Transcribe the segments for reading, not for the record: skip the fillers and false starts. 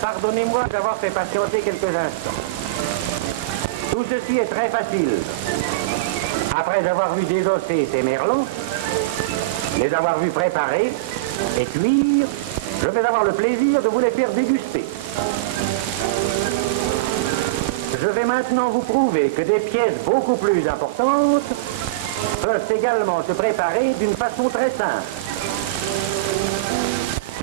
pardonnez-moi d'avoir fait patienter quelques instants. Tout ceci est très facile. Après avoir vu désosser ces merlons, les avoir vus préparer et cuire, je vais avoir le plaisir de vous les faire déguster. Je vais maintenant vous prouver que des pièces beaucoup plus importantes peuvent également se préparer d'une façon très simple.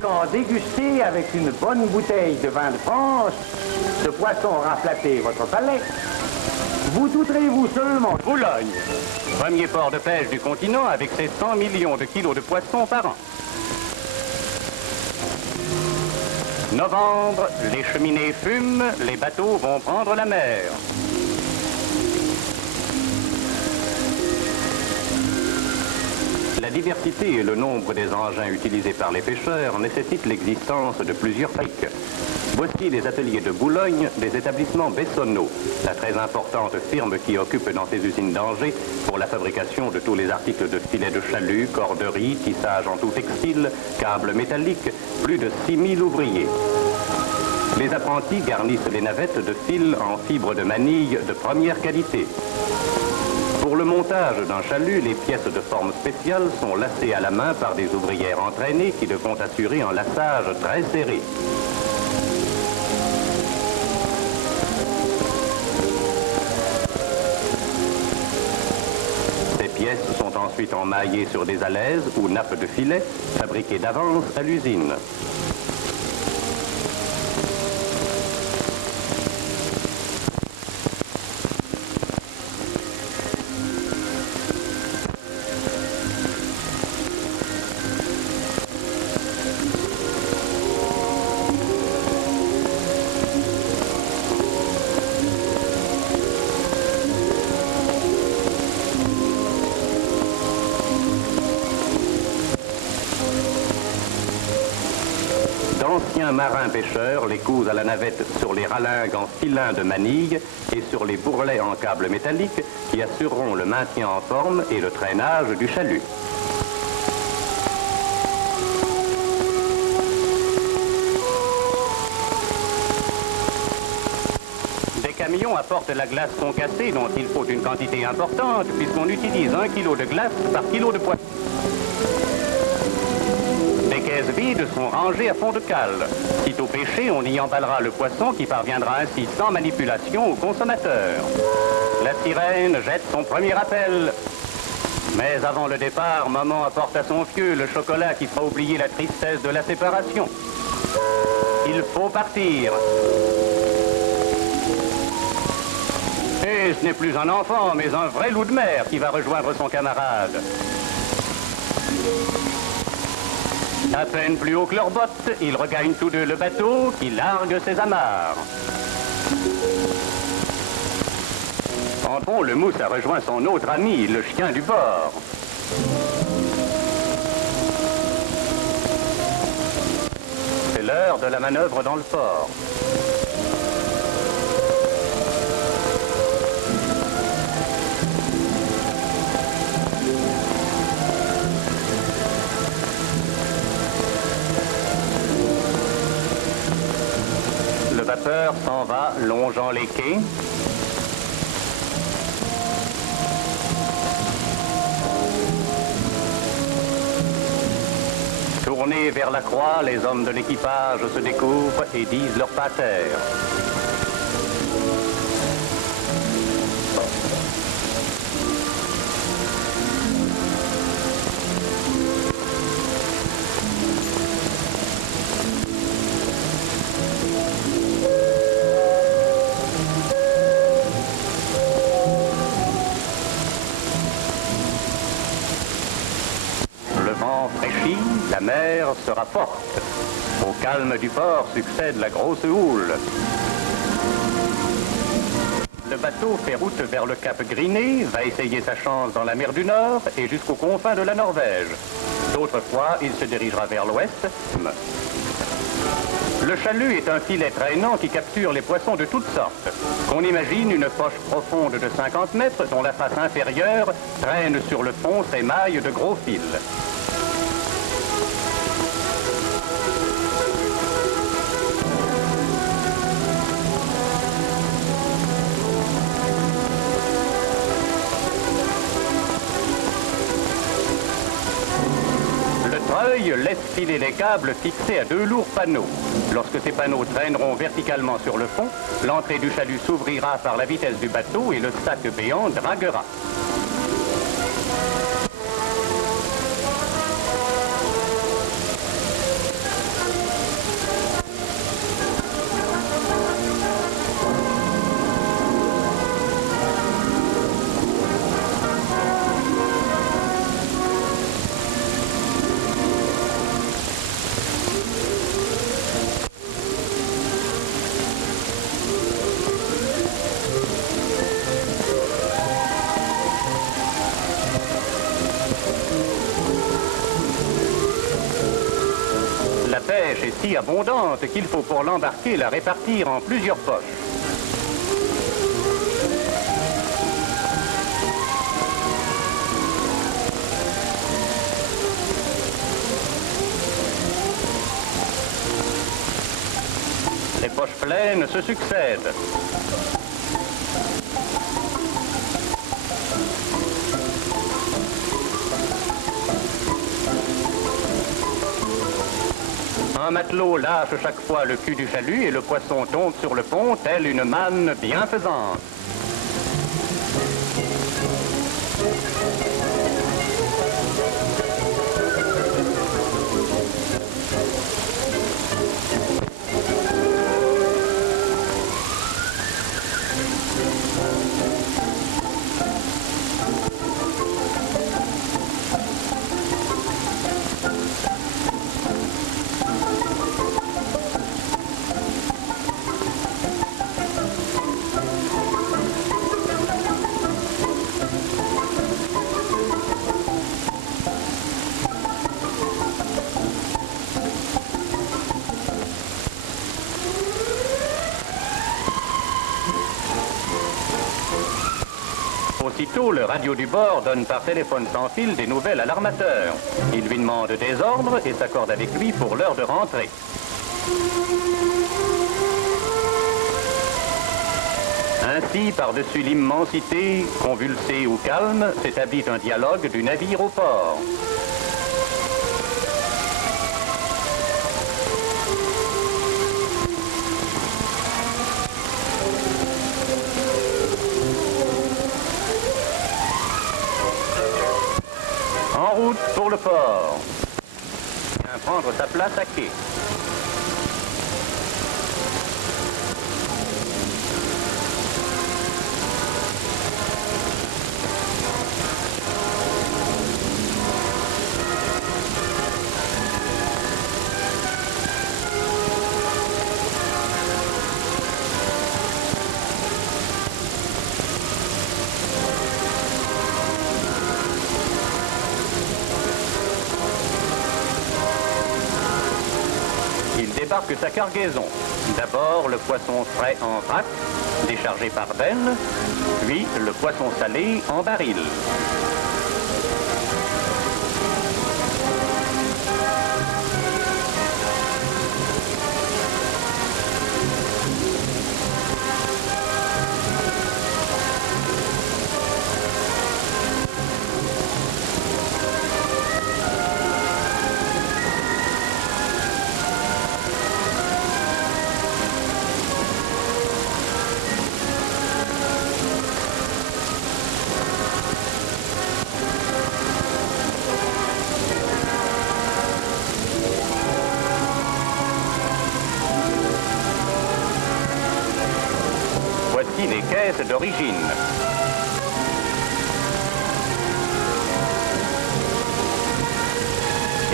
Quand dégusté avec une bonne bouteille de vin de France, ce poisson aura flatté votre palais, vous douterez-vous seulement Boulogne, premier port de pêche du continent avec ses 100 millions de kilos de poissons par an. Novembre, les cheminées fument, les bateaux vont prendre la mer. La diversité et le nombre des engins utilisés par les pêcheurs nécessitent l'existence de plusieurs fabriques. Voici les ateliers de Boulogne des établissements Bessonneau, la très importante firme qui occupe dans ses usines d'Angers pour la fabrication de tous les articles de filets de chalut, corderie, tissage en tout textile, câbles métalliques, plus de 6000 ouvriers. Les apprentis garnissent les navettes de fils en fibre de manille de première qualité. Pour le montage d'un chalut, les pièces de forme spéciale sont lacées à la main par des ouvrières entraînées qui devront assurer un laçage très serré. Ces pièces sont ensuite emmaillées sur des alaises ou nappes de filet fabriquées d'avance à l'usine. D'anciens marins pêcheurs les cousent à la navette sur les ralingues en filins de manille et sur les bourrelets en câbles métalliques qui assureront le maintien en forme et le traînage du chalut. Des camions apportent la glace concassée dont il faut une quantité importante puisqu'on utilise 1 kg de glace par kilo de poisson. Les caisses vides sont rangées à fond de cale. Sitôt pêché, on y emballera le poisson qui parviendra ainsi sans manipulation au consommateur. La sirène jette son premier appel. Mais avant le départ, maman apporte à son fieu le chocolat qui fera oublier la tristesse de la séparation. Il faut partir. Et ce n'est plus un enfant, mais un vrai loup de mer qui va rejoindre son camarade. À peine plus haut que leurs bottes, ils regagnent tous deux le bateau qui largue ses amarres. En fond, le mousse a rejoint son autre ami, le chien du bord. C'est l'heure de la manœuvre dans le port. Le vapeur s'en va, longeant les quais. Tournés vers la croix, les hommes de l'équipage se découvrent et disent leur pater. La mer sera forte. Au calme du port succède la grosse houle. Le bateau fait route vers le cap Griné, va essayer sa chance dans la mer du Nord et jusqu'aux confins de la Norvège. D'autres fois, il se dirigera vers l'ouest. Le chalut est un filet traînant qui capture les poissons de toutes sortes. On imagine une poche profonde de 50 mètres dont la face inférieure traîne sur le fond ses mailles de gros fils. puis laisse filer les câbles fixés à 2 lourds panneaux. Lorsque ces panneaux traîneront verticalement sur le fond, l'entrée du chalut s'ouvrira par la vitesse du bateau et le sac béant draguera. La pêche est si abondante qu'il faut pour l'embarquer la répartir en plusieurs poches. Les poches pleines se succèdent. Un matelot lâche chaque fois le cul du chalut et le poisson tombe sur le pont tel une manne bienfaisante. Aussitôt, le radio du bord donne par téléphone sans fil des nouvelles à l'armateur. Il lui demande des ordres et s'accorde avec lui pour l'heure de rentrée. Ainsi, par-dessus l'immensité, convulsée ou calme, s'établit un dialogue du navire au port. En route pour le port. Vient prendre sa place à quai. Il débarque sa cargaison. D'abord le poisson frais en vrac, déchargé par benne, puis le poisson salé en baril. Voici les caisses d'origine.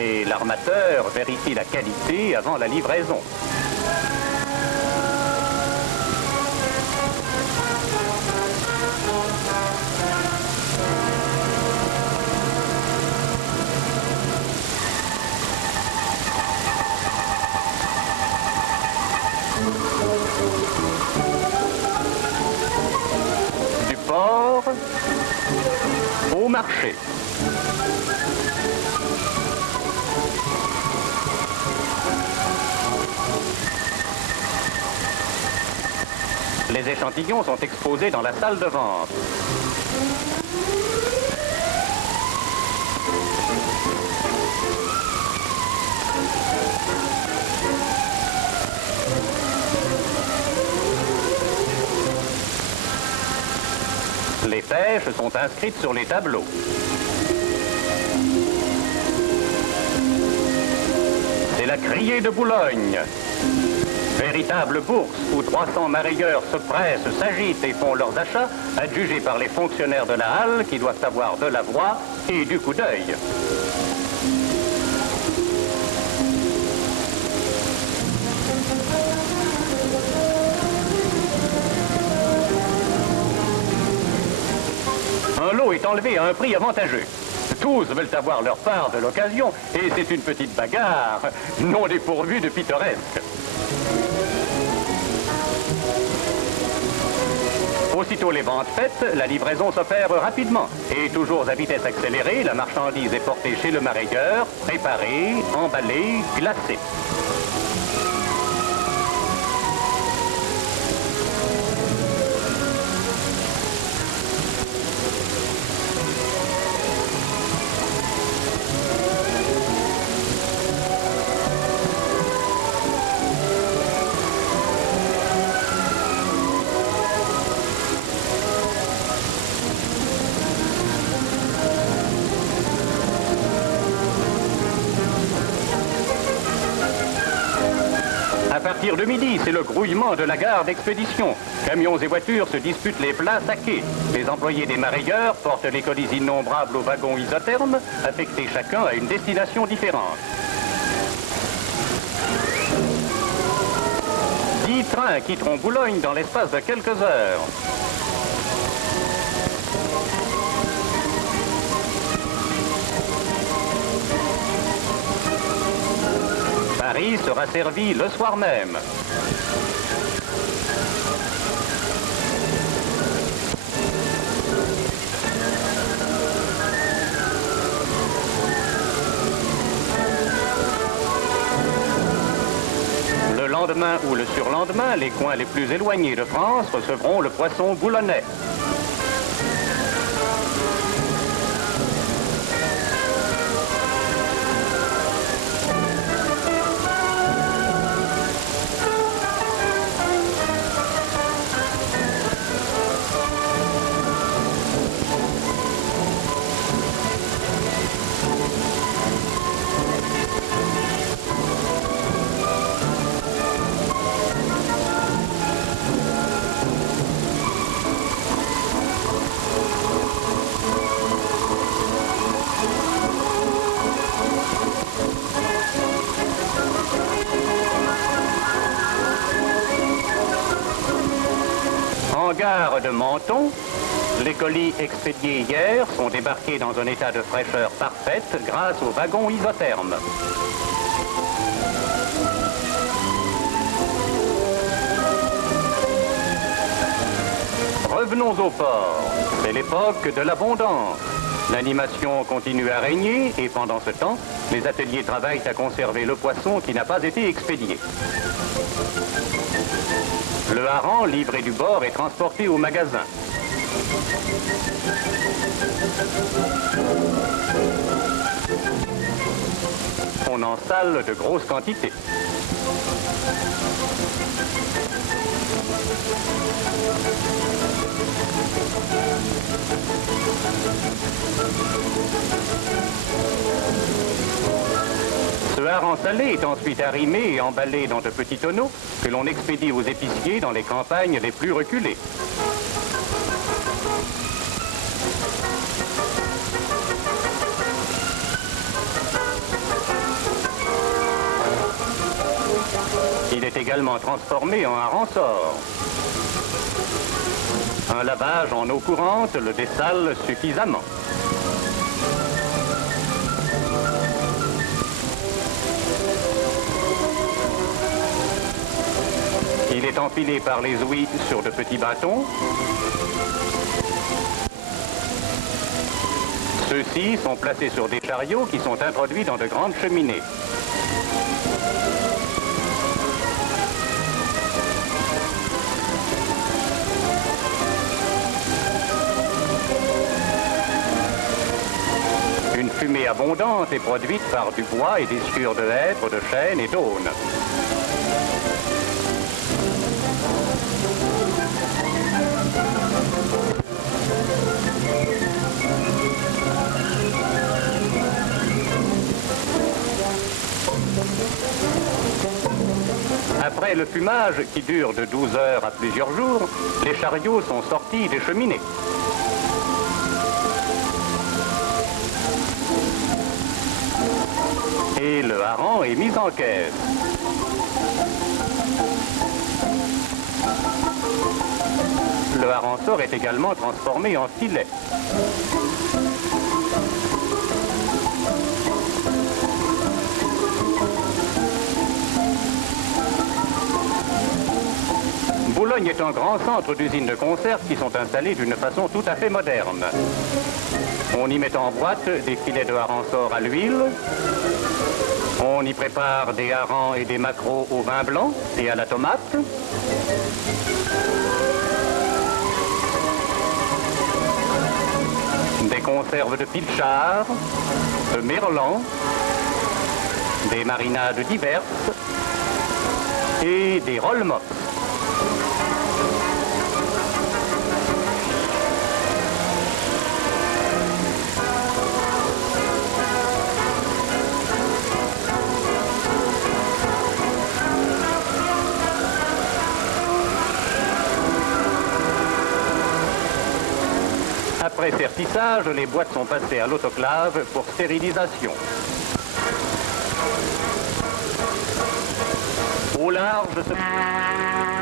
Et l'armateur vérifie la qualité avant la livraison. Du port au marché. Les échantillons sont exposés dans la salle de vente. Les pêches sont inscrites sur les tableaux. C'est la criée de Boulogne. Véritable bourse où 300 marailleurs se pressent, s'agitent et font leurs achats, adjugés par les fonctionnaires de la halle qui doivent avoir de la voix et du coup d'œil. Un lot est enlevé à un prix avantageux. Tous veulent avoir leur part de l'occasion et c'est une petite bagarre, non dépourvue de pittoresque. Aussitôt les ventes faites, la livraison s'opère rapidement. Et toujours à vitesse accélérée, la marchandise est portée chez le marailleur, préparée, emballée, glacée. À partir de midi, c'est le grouillement de la gare d'expédition. Camions et voitures se disputent les places à quai. Les employés des marailleurs portent les colis innombrables aux wagons isothermes, affectés chacun à une destination différente. 10 trains quitteront Boulogne dans l'espace de quelques heures. Paris sera servi le soir même. Le lendemain ou le surlendemain, les coins les plus éloignés de France recevront le poisson boulonnais. En gare de Menton, les colis expédiés hier sont débarqués dans un état de fraîcheur parfaite grâce aux wagons isothermes. Revenons au port. C'est l'époque de l'abondance. L'animation continue à régner et pendant ce temps, les ateliers travaillent à conserver le poisson qui n'a pas été expédié. Le hareng livré du bord est transporté au magasin. On en sale de grosses quantités. Ce hareng salé est ensuite arrimé et emballé dans de petits tonneaux que l'on expédie aux épiciers dans les campagnes les plus reculées. Il est également transformé en hareng-sort. Un lavage en eau courante le dessale suffisamment. Il est empilé par les ouïes sur de petits bâtons. Ceux-ci sont placés sur des chariots qui sont introduits dans de grandes cheminées. Une fumée quantité abondante est produite par du bois et des sciures de hêtre, de chêne et d'aulne. Après le fumage, qui dure de 12 heures à plusieurs jours, les chariots sont sortis des cheminées. Et le hareng est mis en caisse. Le harençor est également transformé en filet. Boulogne est un grand centre d'usines de conserve qui sont installées d'une façon tout à fait moderne. On y met en boîte des filets de harençor à l'huile. On y prépare des harengs et des maquereaux au vin blanc et à la tomate. Des conserves de pilchard, de merlan, des marinades diverses et des rollmops. Après sertissage, les boîtes sont passées à l'autoclave pour stérilisation. Au large de ce...